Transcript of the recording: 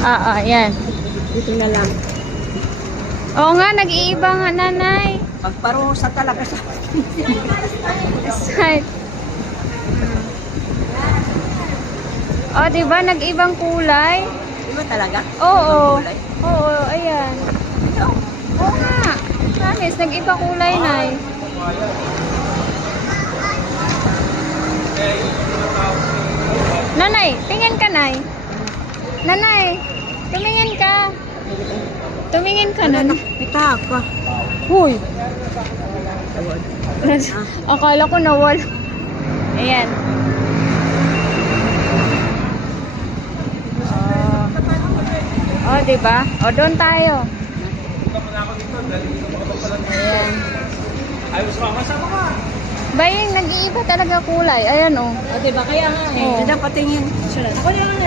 Yan. Dito na lang. Oo nga, nag-iiba nga, nanay. Pagparusa talaga sa... Side. Oh, diba? Nag-ibang kulay. Iba talaga? Oo. Kulay. Oo, ayan. Oo nga. Promise, nag-iba kulay, nay. Nanay, tingin ka, nay. Nanay, tumingin ka. Tumingin ka, nan. Kita ka. Huy. Akala ko nawala. Ayan. Oh, diba? O, doon tayo. Ayan. Bayang, nag-iiba talaga kulay. Ayan, oh. O, diba? Kaya nga eh. Oo. Dapat tingin. Ako na lang